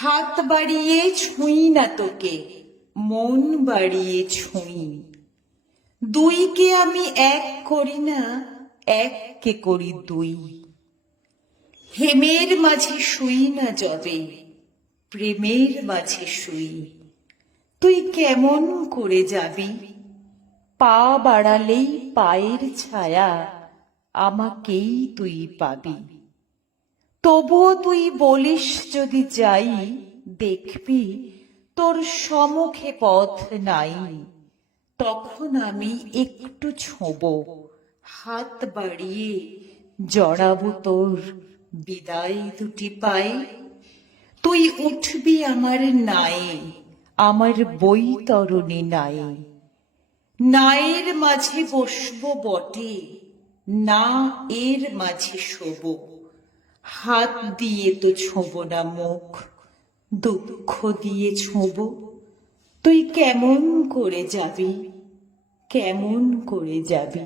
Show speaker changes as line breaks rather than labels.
হাত বাড়িয়ে ছুঁই না তোকে মন বাড়িয়ে ছুঁই দুইকে আমি এক করি না এককে করি দুই হেমের মাঝে শুই না যবে প্রেমের মাঝে শুই তুই কেমন করে যাবি পা বাড়ালেই পায়ের ছায়া আমাকেই তুই পাবি তবুও তুই বলিস যদি যাই দেখবি তোর সমুখে পথ নাই তখন আমি একটু ছোব হাত বাড়িয়ে জড়াবো তোর বিদায় দুটি পায়ে তুই উঠবি আমার নায়ে আমার বই তরণী নায়ে নায়ের মাঝে বসবো বটে না এর মাঝে শোবো হাত দিয়ে তো ছোঁব না মুখ দুঃখ দিয়ে ছোঁব তুই কেমন করে যাবি কেমন করে যাবি